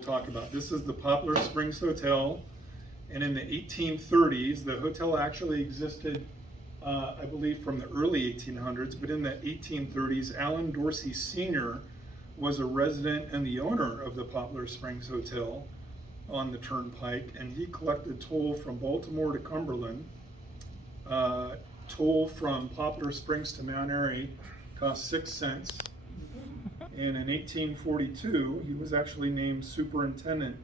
talk about. This is the Poplar Springs Hotel, and in the 1830s, the hotel actually existed, I believe, from the early 1800s, but in the 1830s, Allen Dorsey Sr. was a resident and the owner of the Poplar Springs Hotel on the Turnpike, and he collected toll from Baltimore to Cumberland. Toll from Poplar Springs to Mount Airy cost 6 cents. And in 1842, he was actually named superintendent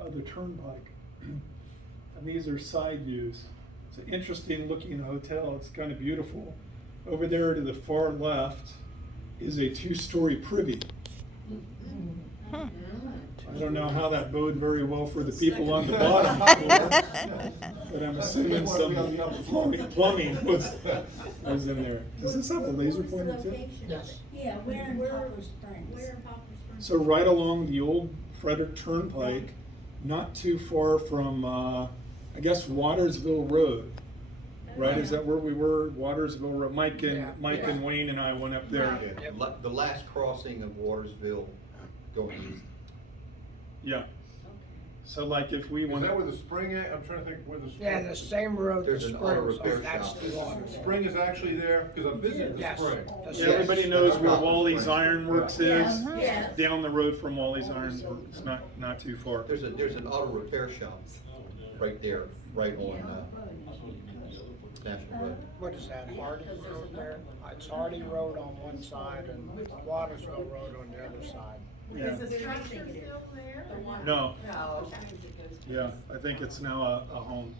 of the Turnpike. And these are side views. It's an interesting looking hotel. It's kind of beautiful. Over there to the far left is a 2-story privy. I don't know how that bode very well for the people on the bottom floor, but I'm assuming some plumbing was in there. Does this have a laser pointer too? Yes. Yeah, where in Poplar Springs? So right along the old Frederick Turnpike, not too far from, I guess, Watersville Road. Right, is that where we were? Watersville Road. Mike and Wayne and I went up there. Yeah, the last crossing of Watersville going east. Yeah. So like if we Is went. that where the spring is? I'm trying to think where the spring. Yeah, the same road to There's an auto Springs, repair that's shop. the water. Spring is actually there, because I visited the Yes. spring. That's- Yeah, everybody knows where Yes. Wally's Ironworks is. Yeah. Down the road from Wally's Ironworks, not too far. There's an auto repair shop right there, right on National Road. What is that, Hardy Road there? It's Hardy Road on one side and Watersville Road on the other side. Yeah. Is the structure still there? No, Oh, okay. yeah, I think it's now a home.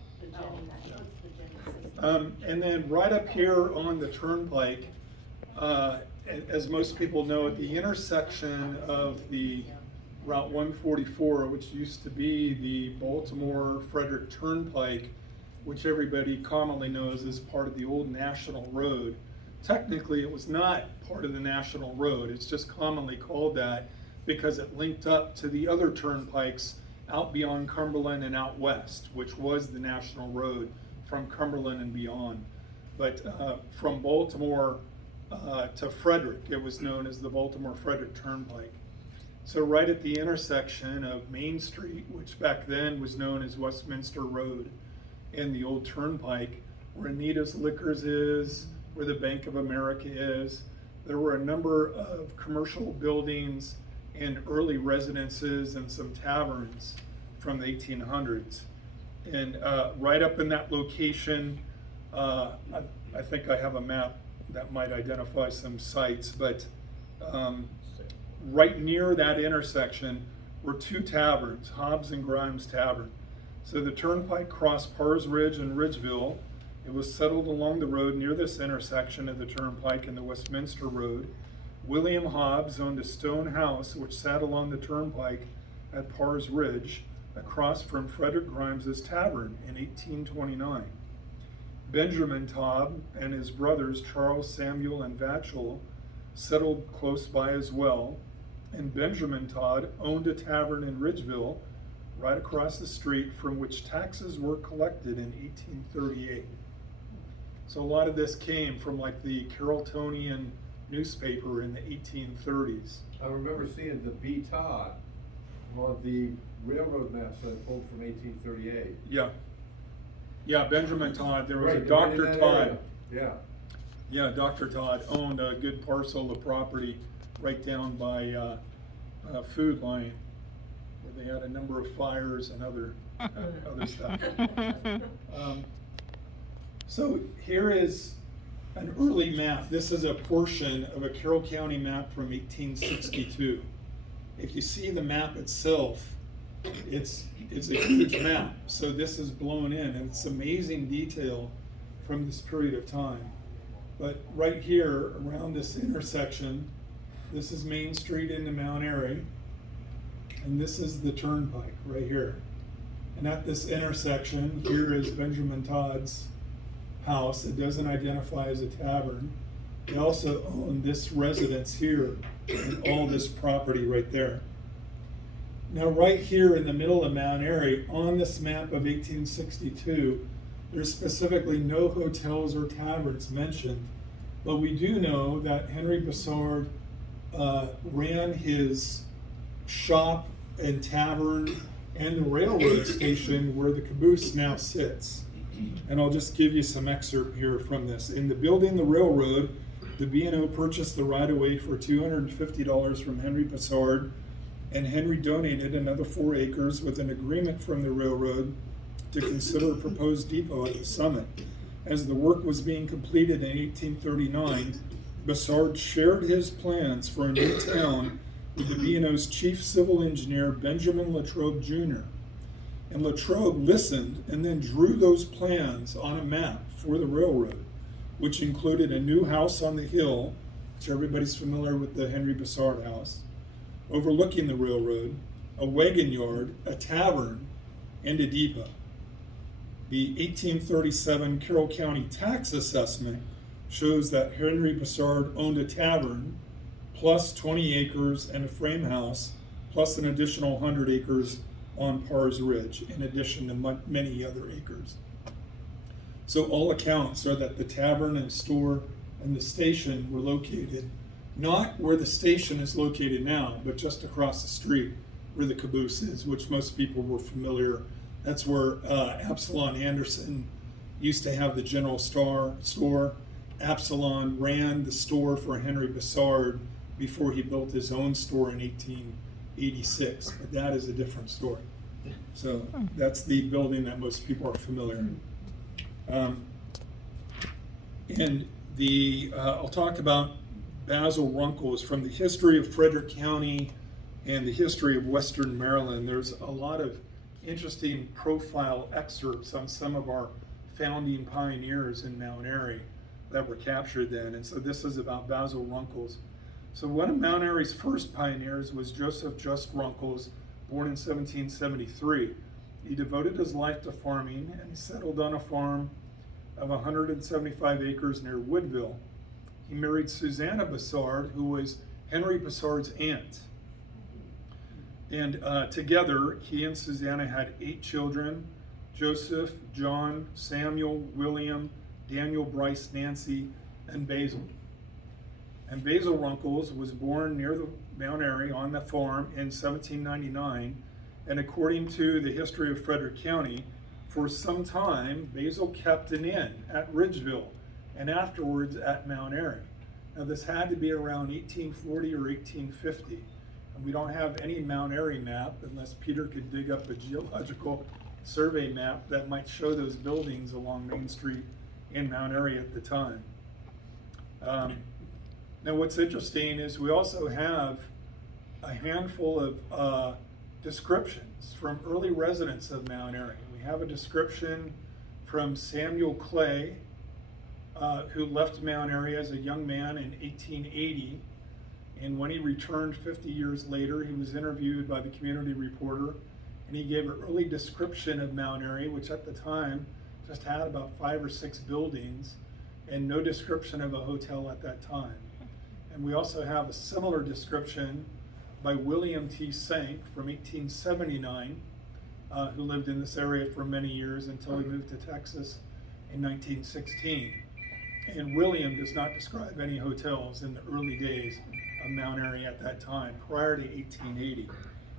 And then right up here on the Turnpike, as most people know, at the intersection of the Route 144, which used to be the Baltimore Frederick Turnpike, which everybody commonly knows as part of the old National Road. Technically, it was not part of the National Road. It's just commonly called that because it linked up to the other turnpikes out beyond Cumberland and out west, which was the National Road from Cumberland and beyond. But from Baltimore to Frederick, it was known as the Baltimore Frederick Turnpike. So right at the intersection of Main Street, which back then was known as Westminster Road, and the old Turnpike, where Anita's Liquors is, where the Bank of America is, there were a number of commercial buildings and early residences and some taverns from the 1800s. And right up in that location, I think I have a map that might identify some sites, but right near that intersection were 2 taverns, Hobbs and Grimes Tavern. So the Turnpike crossed Pars Ridge and Ridgeville. It was settled along the road near this intersection of the Turnpike and the Westminster Road. William Hobbs owned a stone house which sat along the Turnpike at Pars Ridge across from Frederick Grimes's tavern in 1829. Benjamin Todd and his brothers Charles, Samuel, and Vatchel settled close by as well, and Benjamin Todd owned a tavern in Ridgeville right across the street from which taxes were collected in 1838. So a lot of this came from like the Carrolltonian newspaper in the 1830s. I remember seeing the B. Todd on the railroad maps that I pulled from 1838. Yeah, Benjamin Todd, there was a Right in Dr. that Todd. area. Yeah, Dr. Todd owned a good parcel of property right down by Food Line, where they had a number of fires and other stuff. So here is an early map. This is a portion of a Carroll County map from 1862. If you see the map itself, it's a huge map. So this is blown in, and it's amazing detail from this period of time. But right here, around this intersection, this is Main Street into Mount Airy, and this is the Turnpike right here. And at this intersection, here is Benjamin Todd's house. It doesn't identify as a tavern. They also own this residence here and all this property right there. Now right here in the middle of Mount Airy, on this map of 1862, there's specifically no hotels or taverns mentioned, but we do know that Henry Bassard ran his shop and tavern and the railroad station where the caboose now sits. And I'll just give you some excerpt here from this. In the building the railroad, the B&O purchased the right-of-way for $250 from Henry Passard, and Henry donated another 4 acres with an agreement from the railroad to consider a proposed depot at the summit. As the work was being completed in 1839, Bassard shared his plans for a new town with the B&O's chief civil engineer, Benjamin Latrobe Jr. And Latrobe listened and then drew those plans on a map for the railroad, which included a new house on the hill, which everybody's familiar with the Henry Bassard house, overlooking the railroad, a wagon yard, a tavern, and a depot. The 1837 Carroll County tax assessment shows that Henry Bassard owned a tavern, plus 20 acres and a frame house, plus an additional 100 acres on Pars Ridge, in addition to many other acres. So all accounts are that the tavern and store and the station were located, not where the station is located now, but just across the street where the caboose is, which most people were familiar. That's where Absalom Anderson used to have the general store. Absalom ran the store for Henry Bassard before he built his own store in 1886, but that is a different story. So that's the building that most people are familiar. And I'll talk about Basil Runkles from the history of Frederick County and the history of Western Maryland. There's a lot of interesting profile excerpts on some of our founding pioneers in Mount Airy that were captured then. And so this is about Basil Runkles. So one of Mount Airy's first pioneers was Joseph Just Runkles, born in 1773. He devoted his life to farming, and he settled on a farm of 175 acres near Woodville. He married Susanna Bassard, who was Henry Bassard's aunt. And together, he and Susanna had 8 children: Joseph, John, Samuel, William, Daniel, Bryce, Nancy, and Basil. And Basil Runkles was born near the Mount Airy on the farm in 1799. And according to the history of Frederick County, for some time, Basil kept an inn at Ridgeville and afterwards at Mount Airy. Now this had to be around 1840 or 1850. And we don't have any Mount Airy map unless Peter could dig up a geological survey map that might show those buildings along Main Street in Mount Airy at the time. Now what's interesting is we also have a handful of descriptions from early residents of Mount Airy. We have a description from Samuel Clay, who left Mount Airy as a young man in 1880. And when he returned 50 years later, he was interviewed by the community reporter, and he gave an early description of Mount Airy, which at the time just had about 5 or 6 buildings and no description of a hotel at that time. And we also have a similar description by William T. Sank from 1879, who lived in this area for many years until he moved to Texas in 1916. And William does not describe any hotels in the early days of Mount Airy at that time, prior to 1880.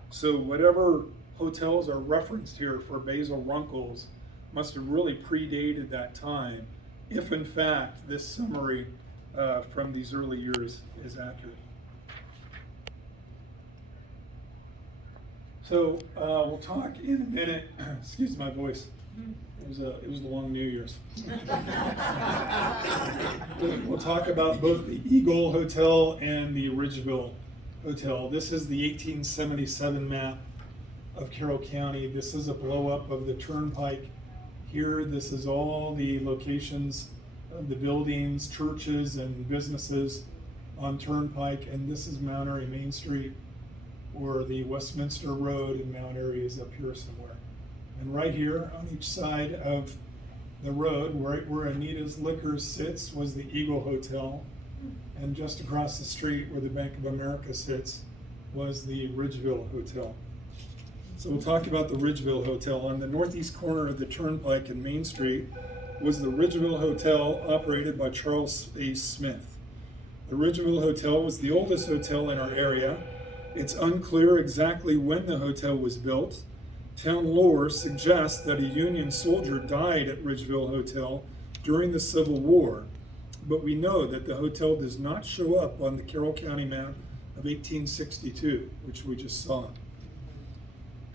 So whatever hotels are referenced here for Basil Runkles must have really predated that time, if in fact this summary from these early years is accurate. So we'll talk in a minute. Excuse my voice. It was a long New Year's. We'll talk about both the Eagle Hotel and the Ridgeville Hotel. This is the 1877 map of Carroll County. This is a blow up of the Turnpike. Here, this is all the locations of the buildings, churches, and businesses on Turnpike, and this is Mount Airy Main Street, or the Westminster Road in Mount Airy is up here somewhere. And right here on each side of the road, right where Anita's Liquors sits, was the Eagle Hotel. And just across the street where the Bank of America sits was the Ridgeville Hotel. So we'll talk about the Ridgeville Hotel. On the northeast corner of the Turnpike and Main Street was the Ridgeville Hotel, operated by Charles A. Smith. The Ridgeville Hotel was the oldest hotel in our area. It's unclear exactly when the hotel was built. Town lore suggests that a Union soldier died at Ridgeville Hotel during the Civil War, but we know that the hotel does not show up on the Carroll County map of 1862, which we just saw.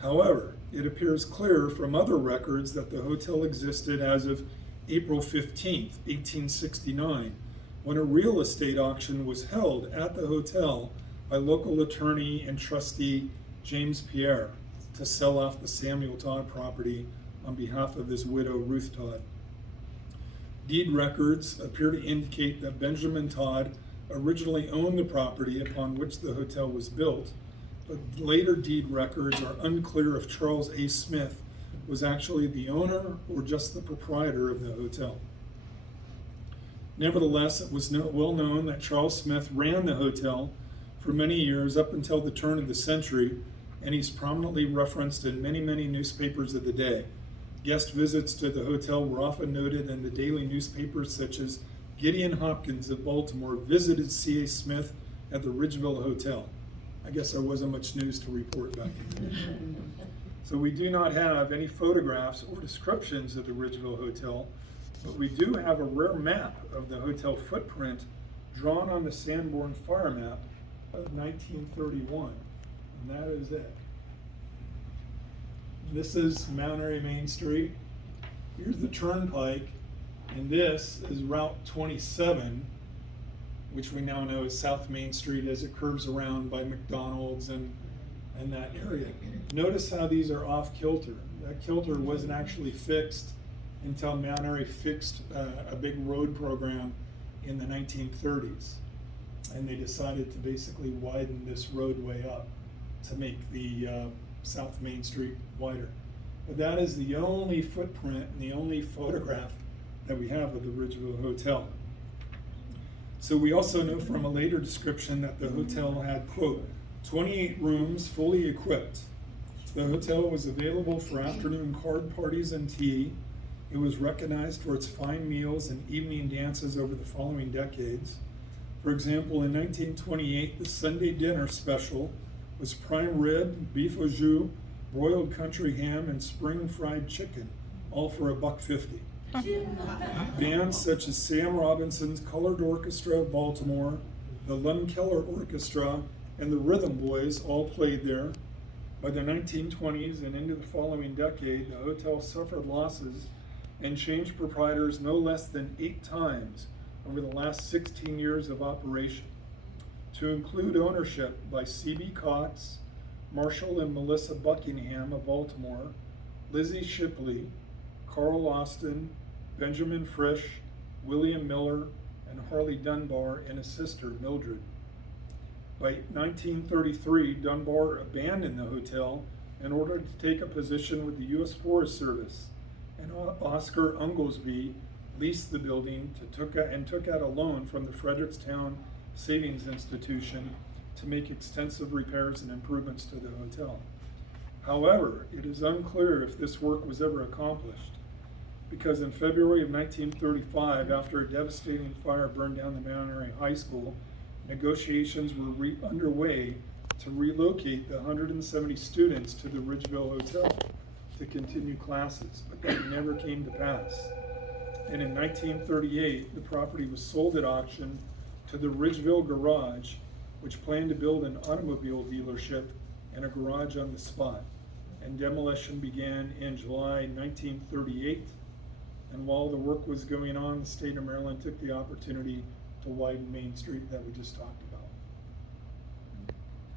However, it appears clear from other records that the hotel existed as of April 15th, 1869, when a real estate auction was held at the hotel by local attorney and trustee James Pierre to sell off the Samuel Todd property on behalf of his widow Ruth Todd. Deed records appear to indicate that Benjamin Todd originally owned the property upon which the hotel was built, but later deed records are unclear if Charles A. Smith was actually the owner or just the proprietor of the hotel. Nevertheless, it was well known that Charles Smith ran the hotel for many years up until the turn of the century, and he's prominently referenced in many, many newspapers of the day. Guest visits to the hotel were often noted in the daily newspapers, such as Gideon Hopkins of Baltimore visited C.A. Smith at the Ridgeville Hotel. I guess there wasn't much news to report back then. So we do not have any photographs or descriptions of the Ridgeville Hotel, but we do have a rare map of the hotel footprint drawn on the Sanborn Fire Map of 1931, and that is it. This is Mount Airy Main Street. Here's the Turnpike, and this is Route 27, which we now know is South Main Street as it curves around by McDonald's and that area. Notice how these are off kilter. That kilter wasn't actually fixed until Mount Airy fixed a big road program in the 1930s. And they decided to basically widen this roadway up to make the South Main Street wider. But that is the only footprint and the only photograph that we have of the Ridgeville Hotel. So we also know from a later description that the hotel had, quote, 28 rooms fully equipped. The hotel was available for afternoon card parties and tea. It was recognized for its fine meals and evening dances over the following decades. For example, in 1928, the Sunday dinner special was prime rib, beef au jus, broiled country ham, and spring fried chicken, all for $1.50. Bands such as Sam Robinson's Colored Orchestra of Baltimore, the Lem Keller Orchestra, and the Rhythm Boys all played there. By the 1920s and into the following decade, the hotel suffered losses and changed proprietors no less than 8 times over the last 16 years of operation, to include ownership by C.B. Cox, Marshall and Melissa Buckingham of Baltimore, Lizzie Shipley, Carl Austin, Benjamin Frisch, William Miller, and Harley Dunbar and his sister Mildred. By 1933, Dunbar abandoned the hotel in order to take a position with the U.S. Forest Service, and Oscar Unglesby leased the building took out a loan from the Frederickstown Savings Institution to make extensive repairs and improvements to the hotel. However, it is unclear if this work was ever accomplished, because in February of 1935, after a devastating fire burned down the Mount Airy High School, negotiations were underway to relocate the 170 students to the Ridgeville Hotel to continue classes, but that never came to pass. And in 1938, the property was sold at auction to the Ridgeville Garage, which planned to build an automobile dealership and a garage on the spot. And demolition began in July 1938. And while the work was going on, the state of Maryland took the opportunity to widen Main Street that we just talked about.